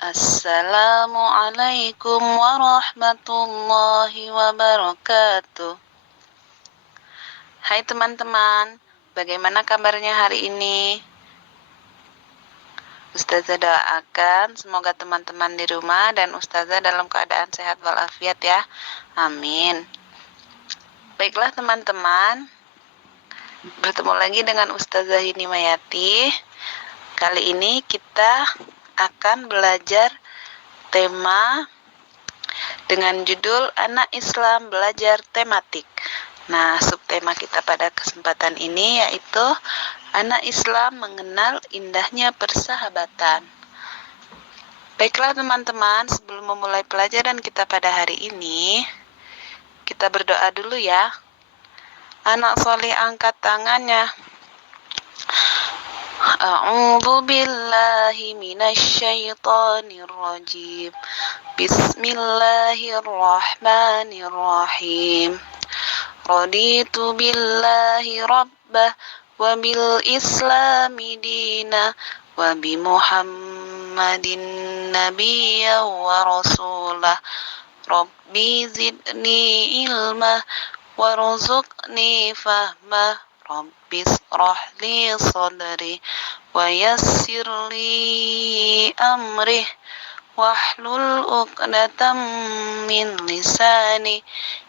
Assalamualaikum warahmatullahi wabarakatuh. Hai teman-teman, bagaimana kabarnya hari ini? Ustazah doakan semoga teman-teman di rumah dan Ustazah dalam keadaan sehat walafiat ya. Amin. Baiklah teman-teman, bertemu lagi dengan Ustazah Hini Mayati. Kali ini kita akan belajar tema dengan judul Anak Islam Belajar Tematik. Nah, subtema kita pada kesempatan ini yaitu Anak Islam Mengenal Indahnya Persahabatan. Baiklah teman-teman, sebelum memulai pelajaran kita pada hari ini, kita berdoa dulu ya. Anak soleh angkat tangannya. A'udzu billahi minasyaitonir rajim. Bismillahirrahmanirrahim. Raditu billahi rabbah wa bil islami dina wa bi Muhammadin nabiyya wa rasulah. Rabbi zidni ilma warzuqni fahma. Rabbi israh li sadri wa yassir li amri wahlul 'uqdatam min lisani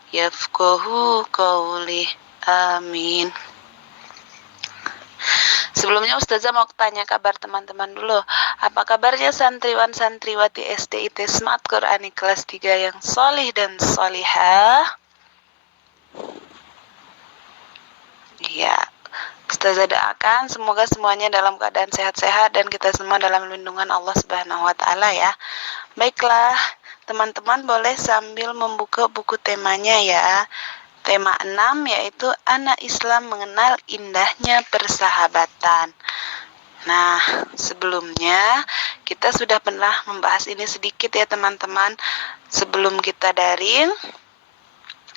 yafqahu qawli. Amin. Sebelumnya Ustazah mau tanya kabar teman-teman dulu. Apa kabarnya santriwan santriwati SDIT Smart Qurani kelas 3 yang solih dan solihah? Iya. Ustazah doakan semoga semuanya dalam keadaan sehat-sehat dan kita semua dalam lindungan Allah Subhanahu wa taala ya. Baiklah, teman-teman boleh sambil membuka buku temanya ya. Tema 6 yaitu Anak Islam Mengenal Indahnya Persahabatan. Nah, sebelumnya kita sudah pernah membahas ini sedikit ya teman-teman. Sebelum kita daring,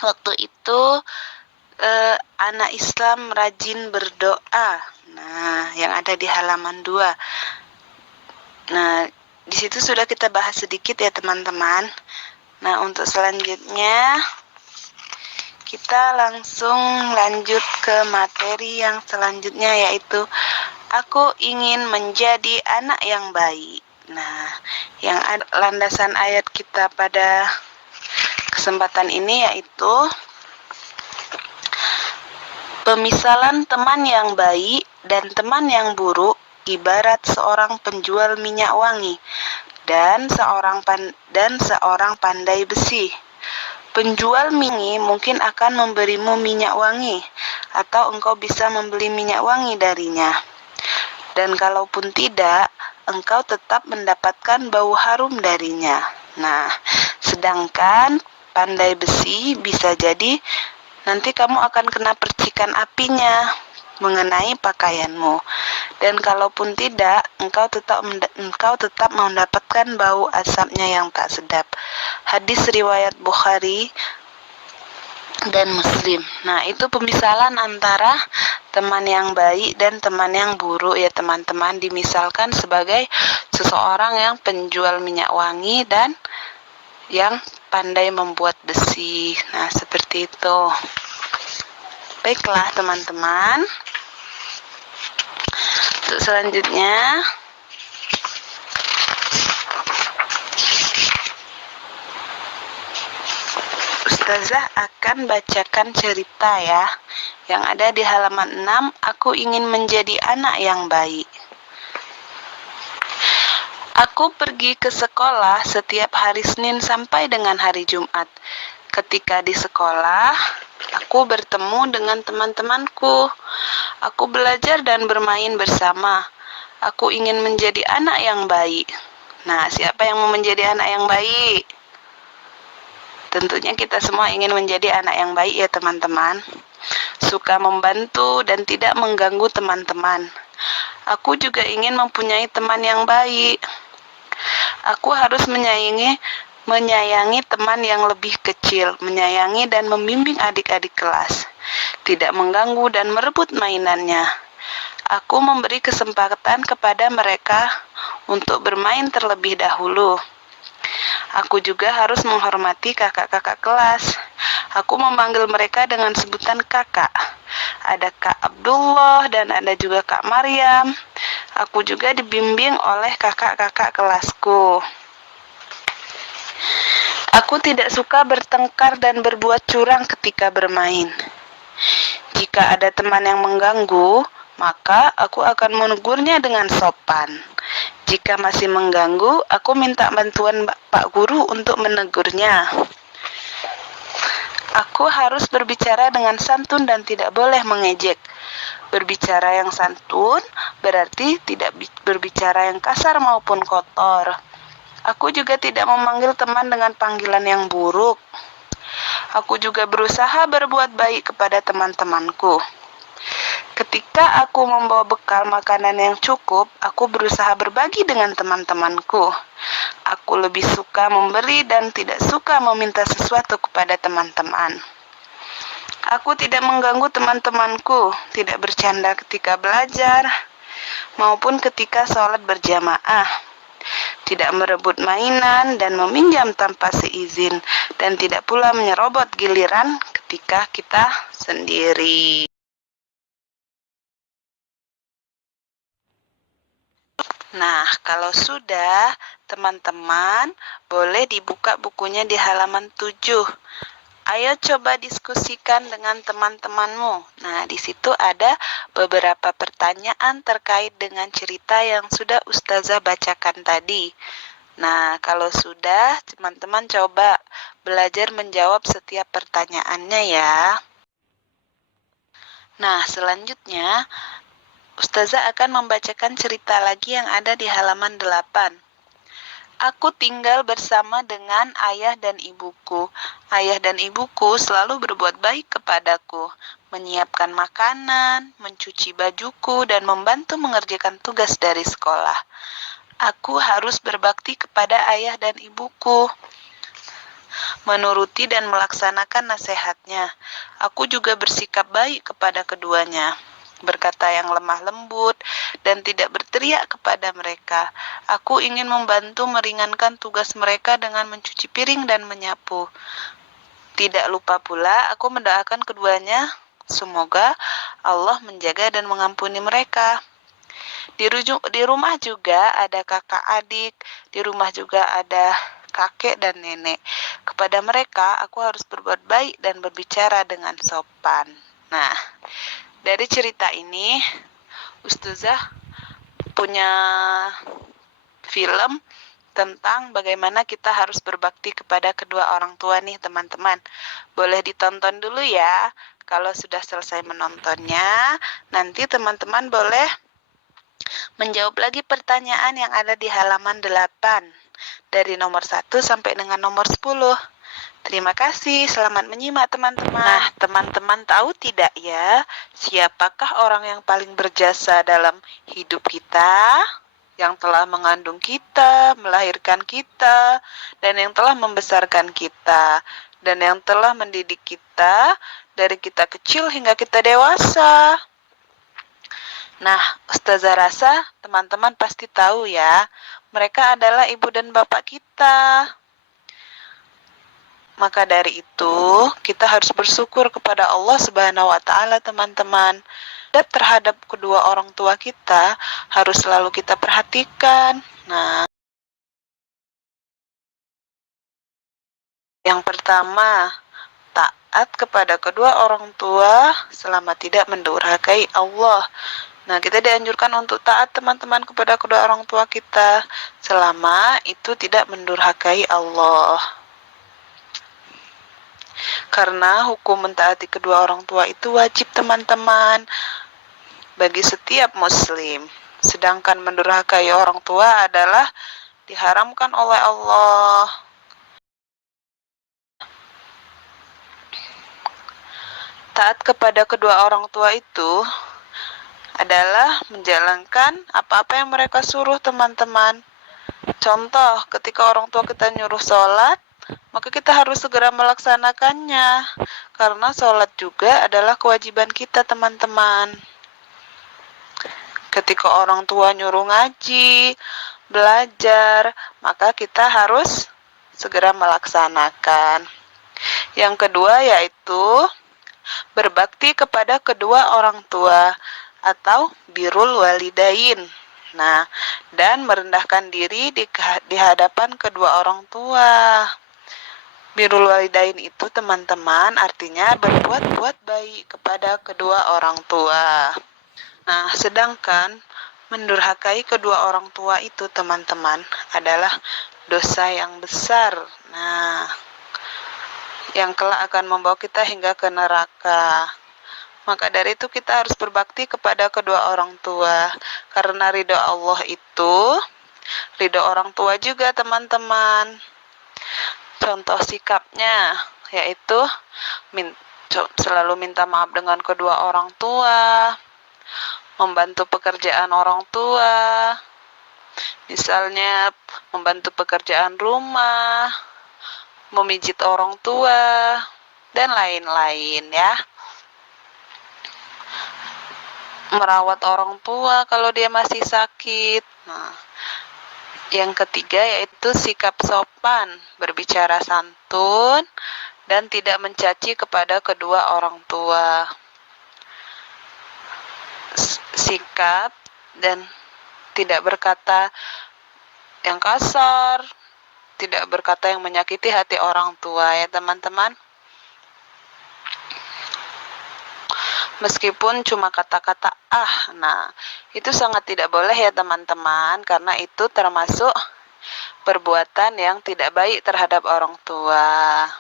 waktu itu anak Islam rajin berdoa. Nah, yang ada di halaman 2. Nah, di situ sudah kita bahas sedikit ya teman-teman. Nah, untuk selanjutnya kita langsung lanjut ke materi yang selanjutnya yaitu Aku ingin menjadi anak yang baik. Nah, yang ada landasan ayat kita pada kesempatan ini yaitu pemisalan teman yang baik dan teman yang buruk ibarat seorang penjual minyak wangi dan seorang pandai besi. Penjual minyak mungkin akan memberimu minyak wangi atau engkau bisa membeli minyak wangi darinya. Dan kalaupun tidak, engkau tetap mendapatkan bau harum darinya. Nah, sedangkan pandai besi bisa jadi nanti kamu akan kena percikan apinya mengenai pakaianmu. Dan kalaupun tidak, engkau tetap mendapatkan bau asapnya yang tak sedap. Hadis riwayat Bukhari dan Muslim. Nah, itu pemisalan antara teman yang baik dan teman yang buruk ya teman-teman. Dimisalkan sebagai seseorang yang penjual minyak wangi dan yang pandai membuat besi. Nah, seperti itu. Baiklah teman-teman. Untuk selanjutnya Ustazah akan bacakan cerita ya yang ada di halaman 6. Aku ingin menjadi anak yang baik. Aku pergi ke sekolah setiap hari Senin sampai dengan hari Jumat. Ketika di sekolah, aku bertemu dengan teman-temanku. Aku belajar dan bermain bersama. Aku ingin menjadi anak yang baik. Nah, siapa yang mau menjadi anak yang baik? Tentunya kita semua ingin menjadi anak yang baik ya teman-teman. Suka membantu dan tidak mengganggu teman-teman. Aku juga ingin mempunyai teman yang baik. Aku harus menyayangi teman yang lebih kecil, menyayangi dan membimbing adik-adik kelas, tidak mengganggu dan merebut mainannya. Aku memberi kesempatan kepada mereka untuk bermain terlebih dahulu. Aku juga harus menghormati kakak-kakak kelas. Aku memanggil mereka dengan sebutan kakak. Ada Kak Abdullah dan ada juga Kak Maryam. Aku juga dibimbing oleh kakak-kakak kelasku. Aku tidak suka bertengkar dan berbuat curang ketika bermain. Jika ada teman yang mengganggu, maka aku akan menegurnya dengan sopan. Jika masih mengganggu, aku minta bantuan Pak Guru untuk menegurnya. Aku harus berbicara dengan santun dan tidak boleh mengejek. Berbicara yang santun berarti tidak berbicara yang kasar maupun kotor. Aku juga tidak memanggil teman dengan panggilan yang buruk. Aku juga berusaha berbuat baik kepada teman-temanku. Ketika aku membawa bekal makanan yang cukup, aku berusaha berbagi dengan teman-temanku. Aku lebih suka memberi dan tidak suka meminta sesuatu kepada teman-teman. Aku tidak mengganggu teman-temanku, tidak bercanda ketika belajar, maupun ketika sholat berjamaah. Tidak merebut mainan dan meminjam tanpa seizin, dan tidak pula menyerobot giliran ketika kita sendiri. Nah, kalau sudah, teman-teman boleh dibuka bukunya di halaman 7. Ayo coba diskusikan dengan teman-temanmu. Nah, di situ ada beberapa pertanyaan terkait dengan cerita yang sudah Ustazah bacakan tadi. Nah, kalau sudah, teman-teman coba belajar menjawab setiap pertanyaannya ya. Nah, selanjutnya Ustazah akan membacakan cerita lagi yang ada di halaman 8. Aku tinggal bersama dengan ayah dan ibuku. Ayah dan ibuku selalu berbuat baik kepadaku, menyiapkan makanan, mencuci bajuku, dan membantu mengerjakan tugas dari sekolah. Aku harus berbakti kepada ayah dan ibuku, menuruti dan melaksanakan nasihatnya. Aku juga bersikap baik kepada keduanya, berkata yang lemah lembut, dan tidak berteriak kepada mereka. Aku ingin membantu meringankan tugas mereka dengan mencuci piring dan menyapu. Tidak lupa pula, aku mendoakan keduanya, semoga Allah menjaga dan mengampuni mereka. Di rumah juga ada kakak adik, di rumah juga ada kakek dan nenek. Kepada mereka, aku harus berbuat baik dan berbicara dengan sopan. Nah, dari cerita ini, Ustazah punya film tentang bagaimana kita harus berbakti kepada kedua orang tua nih teman-teman. Boleh ditonton dulu ya. Kalau sudah selesai menontonnya, nanti teman-teman boleh menjawab lagi pertanyaan yang ada di halaman 8 dari nomor 1 sampai dengan nomor 10. Terima kasih, selamat menyimak teman-teman. Nah, teman-teman tahu tidak ya, siapakah orang yang paling berjasa dalam hidup kita? Yang telah mengandung kita, melahirkan kita, dan yang telah membesarkan kita, dan yang telah mendidik kita dari kita kecil hingga kita dewasa. Nah, Ustazah rasa teman-teman pasti tahu ya, mereka adalah ibu dan bapak kita. Maka dari itu, kita harus bersyukur kepada Allah Subhanahu wa taala, teman-teman. Dan terhadap kedua orang tua kita harus selalu kita perhatikan. Nah, yang pertama, taat kepada kedua orang tua selama tidak mendurhakai Allah. Nah, kita dianjurkan untuk taat teman-teman kepada kedua orang tua kita selama itu tidak mendurhakai Allah. Karena hukum mentaati kedua orang tua itu wajib teman-teman bagi setiap muslim. Sedangkan mendurhakai orang tua adalah diharamkan oleh Allah. Taat kepada kedua orang tua itu adalah menjalankan apa-apa yang mereka suruh teman-teman. Contoh, ketika orang tua kita nyuruh sholat, maka kita harus segera melaksanakannya. Karena sholat juga adalah kewajiban kita teman-teman. Ketika orang tua nyuruh ngaji, belajar, maka kita harus segera melaksanakan. Yang kedua yaitu berbakti kepada kedua orang tua atau birrul walidain. Nah, dan merendahkan diri di hadapan kedua orang tua. Birrul walidain itu teman-teman artinya berbuat baik kepada kedua orang tua. Nah, sedangkan mendurhakai kedua orang tua itu teman-teman adalah dosa yang besar. Nah, yang kelak akan membawa kita hingga ke neraka. Maka dari itu kita harus berbakti kepada kedua orang tua. Karena ridho Allah itu ridho orang tua juga teman-teman. Contoh sikapnya yaitu selalu minta maaf dengan kedua orang tua, membantu pekerjaan orang tua, misalnya membantu pekerjaan rumah, memijit orang tua, dan lain-lain ya. Merawat orang tua kalau dia masih sakit. Nah, yang ketiga yaitu sikap sopan, berbicara santun, dan tidak mencaci kepada kedua orang tua. Sikap dan tidak berkata yang kasar, tidak berkata yang menyakiti hati orang tua ya teman-teman. Meskipun cuma kata-kata nah itu sangat tidak boleh ya teman-teman, karena itu termasuk perbuatan yang tidak baik terhadap orang tua.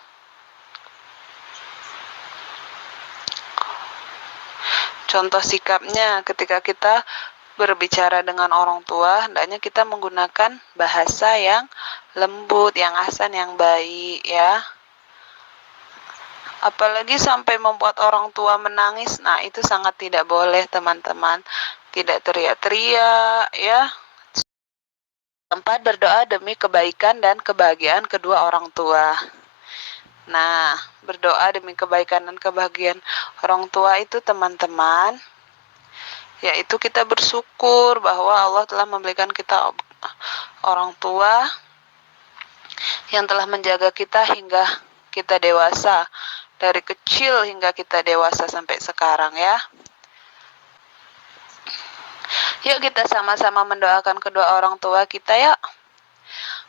Contoh sikapnya ketika kita berbicara dengan orang tua, hendaknya kita menggunakan bahasa yang lembut, yang ahsan, yang baik ya. Apalagi sampai membuat orang tua menangis, nah itu sangat tidak boleh teman-teman. Tidak teriak-teriak ya. Tempat berdoa demi kebaikan dan kebahagiaan kedua orang tua. Nah, berdoa demi kebaikan dan kebahagiaan orang tua itu teman-teman, yaitu kita bersyukur bahwa Allah telah memberikan kita orang tua yang telah menjaga kita hingga kita dewasa. Dari kecil hingga kita dewasa sampai sekarang ya. Yuk kita sama-sama mendoakan kedua orang tua kita ya.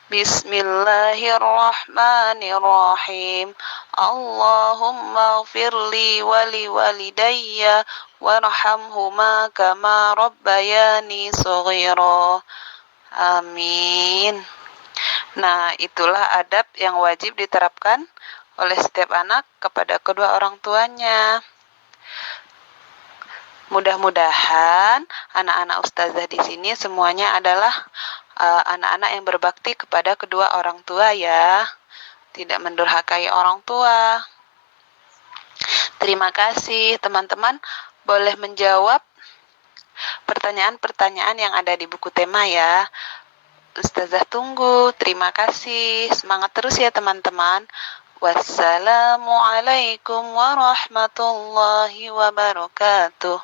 Bismillahirrahmanirrahim. Allahumma gfirli wali walidayya warhamhuma kama rabbayani shaghira. Amin. Nah, itulah adab yang wajib diterapkan oleh setiap anak kepada kedua orang tuanya. Mudah-mudahan anak-anak ustazah di sini semuanya adalah anak-anak yang berbakti kepada kedua orang tua ya, tidak mendurhakai orang tua. Terima kasih teman-teman, boleh menjawab pertanyaan-pertanyaan yang ada di buku tema ya. Ustazah tunggu. Terima kasih. Semangat terus ya teman-teman. Wassalamualaikum warahmatullahi wabarakatuh.